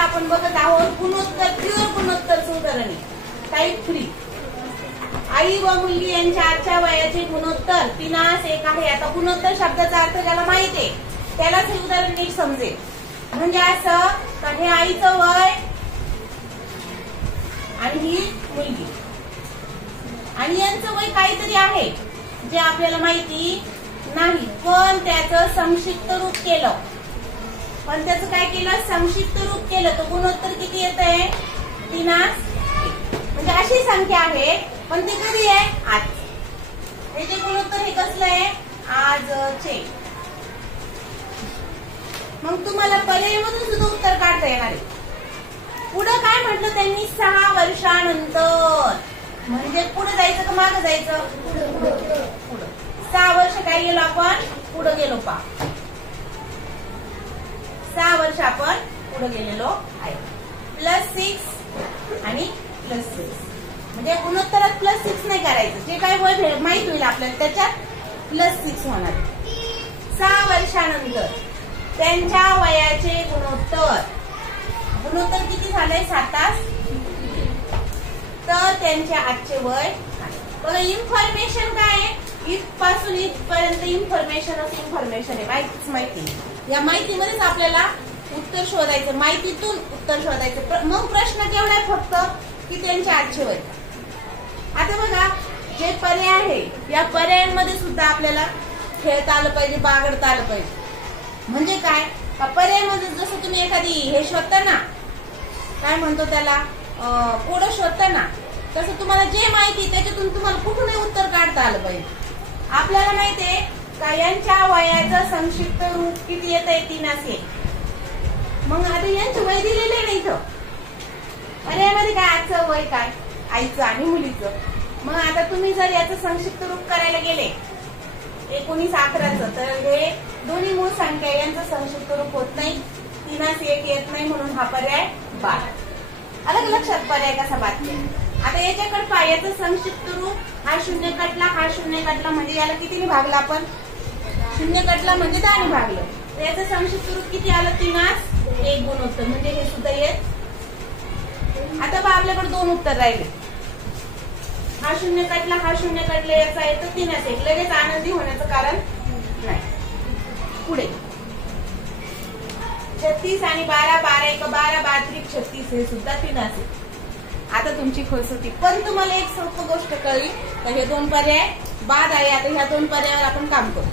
आपण बघत आहोत गुणोत्तर, प्युअर गुणोत्तरचं उदाहरण टाईप 3. आई व मुलगी यांच्या आजच्या वयाचे गुणोत्तर 3:1 आहे. आता गुणोत्तर शब्दाचा अर्थ ज्याला माहित आहे त्यालाच हे उदाहरण नीट समजेल. म्हणजे असं तर हे आईचं वय आणि ही मुलगी आणि यांचं वय काहीतरी आहे जे आपल्याला माहिती नाही, पण त्याचं संक्षिप्त रूप केलं. पण त्याचं काय केलं? संक्षिप्त रूप केलं. तर गुणोत्तर किती येत आहे? 3:1. म्हणजे अशी संख्या आहे, पण ते कधी आहे? आज. हे जे गुणोत्तर हे कसलं आहे? आजचे. मग तुम्हाला पर्यायमधून सुद्धा उत्तर काढता येणार आहे. पुढं काय म्हटलं त्यांनी? 6 वर्षानंतर. म्हणजे पुढे जायचं का मागे जायचं? पुढं. 6 वर्ष काय गेलो आपण? पुढे गेलो. 6 वर्ष आपण पुढे गेलेलो आहे. +6 आणि +6 म्हणजे गुणोत्तरात +6 नाही करायचं. जे काय वय माहित होईल आपल्याला त्याच्यात +6 होणार. 6 वर्षानंतर त्यांच्या वयाचे गुणोत्तर. गुणोत्तर किती झालंय? 7. तर त्यांचे आजचे वय. बघा इन्फॉर्मेशन काय आहे? इथपासून इथपर्यंत इन्फॉर्मेशन आहे. माहिती. या माहितीमध्येच आपल्याला उत्तर शोधायचं, माहितीतून उत्तर शोधायचं. मग प्रश्न केवढा आहे? फक्त की त्यांचे आजचे वय. आता बघा जे पर्याय आहे या पर्यायांमध्ये सुद्धा आपल्याला खेळता आलं पाहिजे, बागडता आलं पाहिजे. म्हणजे काय? पर्यायामध्ये जसं तुम्ही एखादी हे शोधता ना, काय म्हणतो त्याला, कोडं शोधता ना, तसं तुम्हाला जे माहिती त्याच्यातून तुम्हाला कुठूनही उत्तर काढता आलं पाहिजे. आपल्याला माहितीये का यांच्या वयाचं संक्षिप्त रूप किती येत आहे? 3:1. मग आता यांचं वय दिलेलं नाही इथं. पर्यायामध्ये काय? आजचं वय काय? आईचं आणि मुलीचं. मग आता तुम्ही जर याचं संक्षिप्त रूप करायला गेले 19-11चं, तर हे दोन्ही मूळ संख्या यांचं संक्षिप्त रूप होत नाही. 3:1 येत नाही, म्हणून हा पर्याय बाद. अलग लक्षात पर्याय कसा बाद केला. आता याच्याकडे पहा, याचं संक्षिप्त रूप हा 0 कटला, हा 0 कटला, म्हणजे याला कितीने भागला आपण? 0 कटला म्हणजे 10 ने भागलं. तर याचं संक्षिप्त रूप किती आलं? 3:1 गुणोत्तर. म्हणजे हे सुद्धा येत. आता बघा आपल्याकडे 2 उत्तर राहिले. हा 0 कटला, हा 0 कटला, याचा येतं 3:1. लगेच आनंदी होण्याचं कारण नाही. पुढे 36 आणि 12, 12 12, 12 36 हे सुद्धा 3:1. आता तुमची खोस होती, पण तुम्हाला एक सोपी गोष्ट कळली. तर हे 2 पर्याय बाद आहे. आता ह्या 2 पर्यायावर आपण काम करू.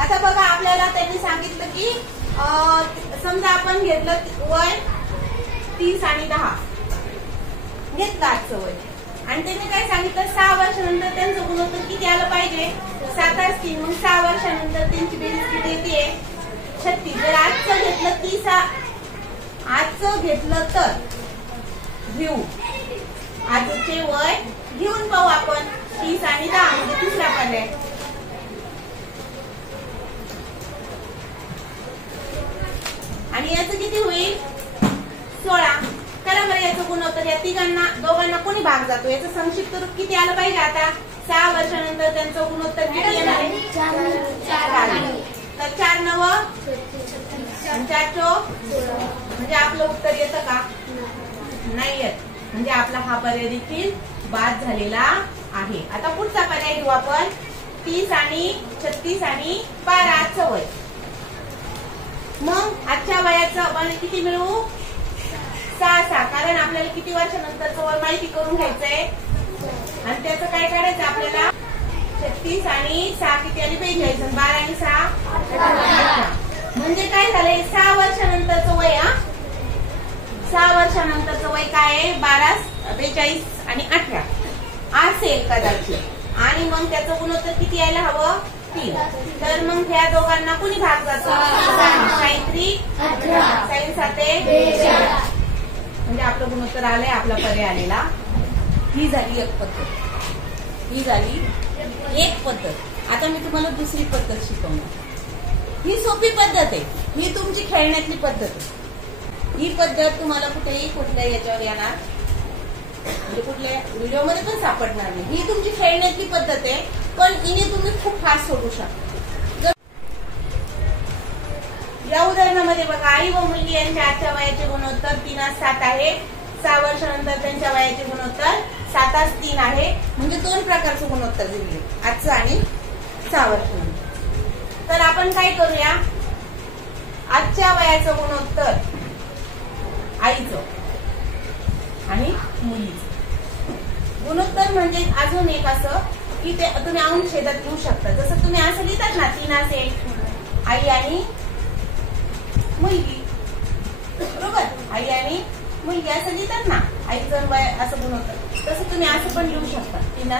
आता बघा आपल्याला त्यांनी सांगितलं की समजा आपण घेतलं वय 30 आणि 10 घेतलं आजचं वय, आणि त्यांनी काय सांगितलं 6 वर्षानंतर त्यांचं गुणोत्तर किती आलं पाहिजे? 7:3. मग 6 वर्षानंतर त्यांची बेरीज किती येते? 36. जर आजचं घेतलं 30, आजचं घेतलं तर घेऊ आजचे वय घेऊन पाहू आपण. 30 आणि 10 म्हणजे तिसरा पर्याय. आणि याचं किती होईल? 16. करा बरं याचं गुणोत्तर. या दोघांना कोणी भाग जातो? याचं संक्षिप्त रूप किती आलं पाहिजे? आता 6 वर्षानंतर त्यांचं गुणोत्तर किती येणार आहे? 4. तर 4 9 4 म्हणजे आपलं उत्तर येतं का? नाही येत. म्हणजे आपला हा पर्याय देखील बाद झालेला आहे. आता पुढचा पर्याय घेऊ आपण. 30 आणि 36 आणि 12 आजचं वय. मग आजच्या वयाचं आपण किती मिळवू? 6. कारण आपल्याला किती वर्षानंतरचं वय माहिती करून घ्यायचंय, आणि त्याचं काय करायचं आपल्याला? 36 आणि 6 किती आली? 42. 12 आणि 6 18. म्हणजे काय झालंय? 6 वर्षानंतरचं वय. 6 वर्षानंतरचं वय काय आहे? 12, 42 आणि 18 असेल कदाचित. आणि मग त्याचं गुणोत्तर किती यायला हवं? 3. तर मग ह्या दोघांना कोणी भाग जातो? 3 3 7 म्हणजे आपलं गुणोत्तर आलंय, आपला पर्याय आलेला. ही झाली एक पद्धत. आता मी तुम्हाला दुसरी पद्धत शिकवणार. ही सोपी पद्धत आहे. ही तुमची खेळण्यातली पद्धत आहे. ही पद्धत तुम्हाला कुठल्याही याच्यावर येणार, म्हणजे कुठल्या व्हिडिओमध्ये पण सापडणार नाही. ही तुमची खेळण्यातली पद्धत आहे, पण हिने तुम्ही खूप फास्ट सोडू शकता. या उदाहरणामध्ये बघा आई व मुलगी यांच्या आजच्या वयाचे गुणोत्तर 3:7 आहे. 6 वर्षानंतर त्यांच्या वयाचे गुणोत्तर 7:3 आहे. म्हणजे 2 प्रकारचे गुणोत्तर दिले, आजचं आणि 6 वर्षानंतर. तर आपण काय करूया, आजच्या वयाचं गुणोत्तर आईचं आणि मुलीचं. गुणोत्तर म्हणजे अजून एक असं की ते तुम्ही अंश छेदात लिहू शकता. जसं तुम्ही असं लिहितात ना 3 असेल आई आणि मुलगी, बरोबर, आई आणि मुलगी असं लिहितात ना, आईचं वय असं गुणोत्तर, तसं तुम्ही असं पण लिहू शकता 3.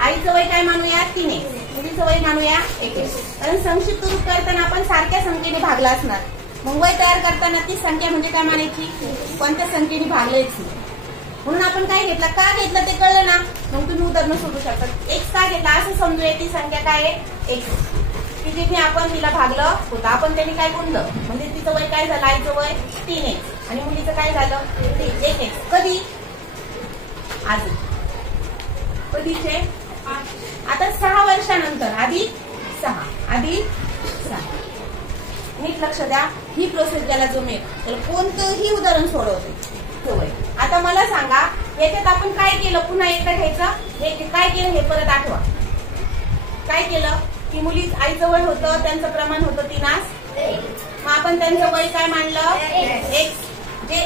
आईचं वय काय मानूया 3x, मुलीचं वय मानूया 1x. कारण संक्षिप्त रूप करताना आपण सारख्या संख्येने भागला असणार, मग वय तयार करताना ती संख्या म्हणजे काय मानायची, कोणत्या संख्येने भागलेच. म्हणून आपण काय घेतलं, का घेतलं ते कळलं ना, मग तुम्ही उदाहरण सोडू शकता. x का घेतला असं समजूया, ती संख्या काय आहे x, की जिथे आपण तिला भागलं होतं, आपण त्यांनी काय गुणलं, म्हणजे तिचं वय काय झालं, आईचं वय 3x आणि मुलीचं काय झालं 1x. कधी, आज, कधीचे, आता 6 वर्षानंतर, अधिक 6. नीट लक्ष द्या, ही प्रोसेस ज्याला जमेल त्याला कोणतंही उदाहरण सोडवते. आता मला सांगा, याच्यात आपण काय केलं, पुन्हा एकदा घ्यायचं, हे काय केलं हे परत आठवा. काय केलं की मुली आईचं वय होतं, त्यांचं प्रमाण होतं 3. मग आपण त्यांचं वय काय मानलं, x, जे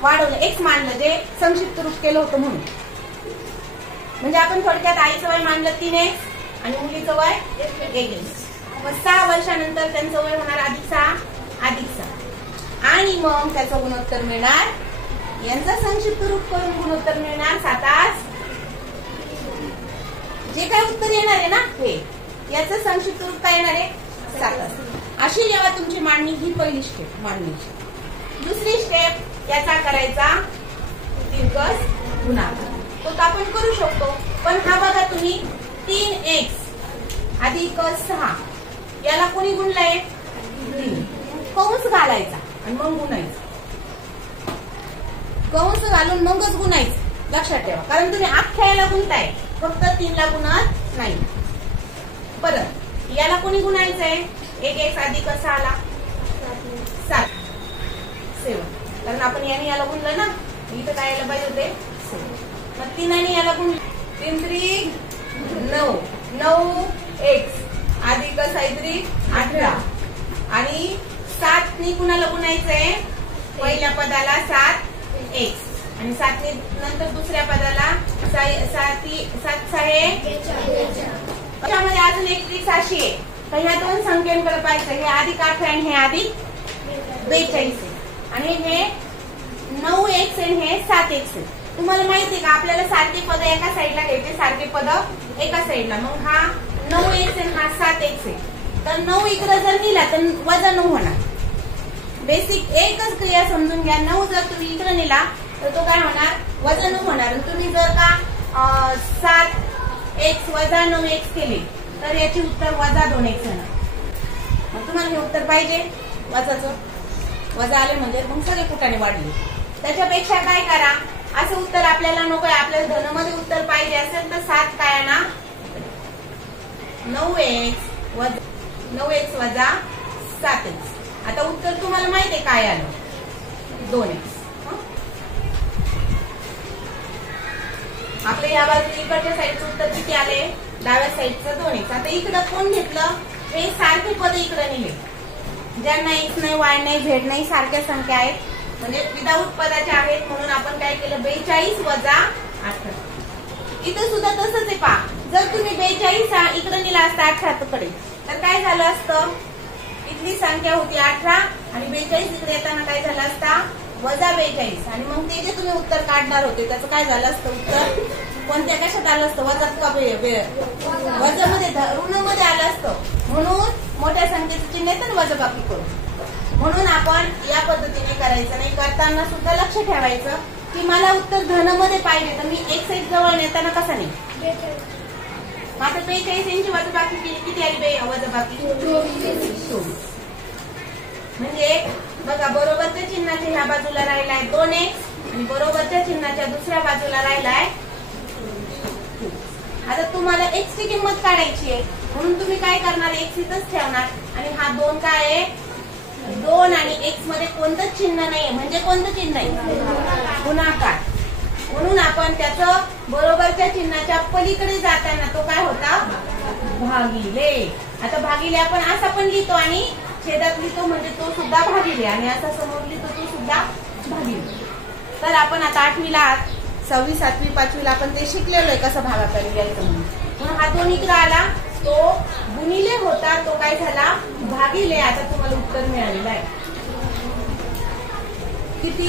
वाढवलं x मानलं, जे संक्षिप्त रूप केलं होतं म्हणून. म्हणजे आपण थोडक्यात आईचं वय मानलं 3x आणि मुलीचं वय 1x. मग 6 वर्षानंतर त्यांचं वय होणार अधिक 6 आणि मग त्याचं गुणोत्तर मिळणार, यांचा संक्षिप्त रूप करून गुणोत्तर मिळणार 7. जे काय उत्तर येणार आहे ना हे, याचं संक्षिप्त रूप काय येणार आहे 7. अशी जेव्हा तुमची मांडणी, ही पहिली स्टेप मांडणीची. दुसरी स्टेप याचा करायचा तिरकस गुणाकार, तो आपण करू शकतो. पण हा बघा तुम्ही 3x अधिक 6 याला कोणी गुणलंय 3, कंस घालायचा आणि मग गुणायचं, कंस घालून मगच गुणायचं, लक्षात ठेवा. कारण तुम्ही अख्ख्या याला गुणताय, फक्त 3 ला गुणत नाही. परत याला कोणी गुणायचंय, 1x अधिक 6 ला 7, कारण आपण याला गुणलं ना, इथं काय यायला पाहिजे होते 7. मग 3 आणि याला गुणलं, 3 3 9, 9x अधिक 6 18 आणि 7 नी कुणाला गुणायचंय, पहिल्या पदाला 7x आणि 7 नंतर दुसऱ्या पदाला 7 त्याच्यामध्ये अजून एक ट्रिक अशी आहे, तर ह्या 2 संख्यांकडे पाहिजे, हे अधिक 8 आणि हे अधिक 42 आणि हे 9x आणि हे 7x आहे. तुम्हाला माहिती आहे का, आपल्याला सारखे पद एका साईडला घ्यायचे, सारखे पद एका साईडला. मग हा 9x आणि हा 7x आहे, तर 9 इकडे जर नेला तर वजा 9 होणार. बेसिक एकच क्रिया समजून घ्या, 9 जर तुम्ही इकडे नेला तर तो काय होणार, वजा 9 होणार. तुम्ही जर का 7x वजा 9x केले तर याचे उत्तर वजा 2x होणार. मग तुम्हाला हे उत्तर पाहिजे, वजाचं वजा आले म्हणजे मग सगळे कुठाने वाढले. त्याच्यापेक्षा काय करा, असं उत्तर आपल्याला नकोय, आपल्याला धनमध्ये उत्तर पाहिजे असेल तर 7 काय ना 9x वजा 7x. आता उत्तर तुम्हाला माहिती आहे काय आलं, 2x. आपल्या या बाजू इकडच्या साईडचं उत्तर किती आले, डाव्या साईडचं 2x. आता इकडं कोण घेतलं, हे सारखे पद इकडे नेले, ज्यांना x नाही, y नाही, z नाही, सारख्या संख्या आहेत, म्हणजे विदाऊट पदाच्या आहेत. म्हणून आपण काय केलं, 42 वजा 18. इथं सुद्धा तसंच आहे पहा, जर तुम्ही 42 इकडे नेला असता 18 कडे तर काय झालं असतं, इथली संख्या होती 18 आणि 42 इकडे येताना काय झालं असता वजा 42. आणि मग ते जे तुम्ही उत्तर काढणार होते त्याचं काय झालं असतं, उत्तर कोणत्या कशात आलं असतं, वजामध्ये, ऋणमध्ये आलं असतं. म्हणून मोठ्या संख्येचं चिन्ह येतं ना वजाबाकी करून. म्हणून आपण या पद्धतीने करायचं नाही. करताना सुद्धा लक्ष ठेवायचं की मला उत्तर धनमध्ये पाहिजे, तर मी एक साईड जवळ नेताना कसा नाही. आता 42 यांची वजाबाकी केली, किती आली वजाबाकी 24. म्हणजे बघा, बरोबरच्या चिन्हाच्या ह्या बाजूला राहिलाय 2x आणि बरोबरच्या चिन्हाच्या दुसऱ्या बाजूला राहिलाय. आता तुम्हाला x ची किंमत काढायची आहे, म्हणून तुम्ही काय करणार, एक्स इथंच ठेवणार आणि हा 2 काय आहे, 2 आणि एक्स मध्ये कोणतंच चिन्ह नाहीये. म्हणजे कोणतं चिन्ह आहे, गुणाकार. म्हणून आपण त्याचं बरोबरच्या चिन्हाच्या पलीकडे जाताना तो काय होता, भागिले. आता भागिले आपण असा पण लिहितो आणि छेदात लिहितो, म्हणजे तो सुद्धा भागिले, आणि असा समोर लिहितो तो सुद्धा भागिले. तर आपण आता 8वीला 6वी 7वी 5वीला आपण ते शिकलेलो आहे कसं भागाकार लिहायचं म्हणून. हा 2 इकडे आला, तो गुणिले होता, तो काय झाला, भागिले. आता तुम्हाला उत्तर मिळालेलं आहे किती,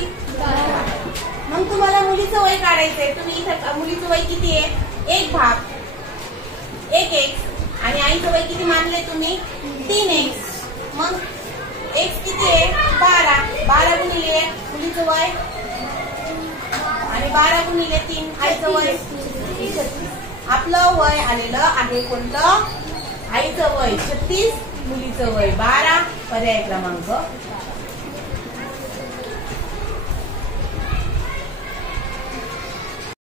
मग तुम्हाला मुलीचं वय काढायचंय. तुम्ही इथं मुलीचं वय किती आहे, 1 भाग 1 एक्स, आणि आईचं वय किती मानले तुम्ही, 3 एक्स. मग एक्स किती आहे, 12 गुणिले मुलीचं वय, आणि 12 गुणिले 3 आईचं वय 36. आपलं वय आलेलं आहे कोणतं, आईचं वय 36, मुलीचं वय 12. पर्याय क्रमांक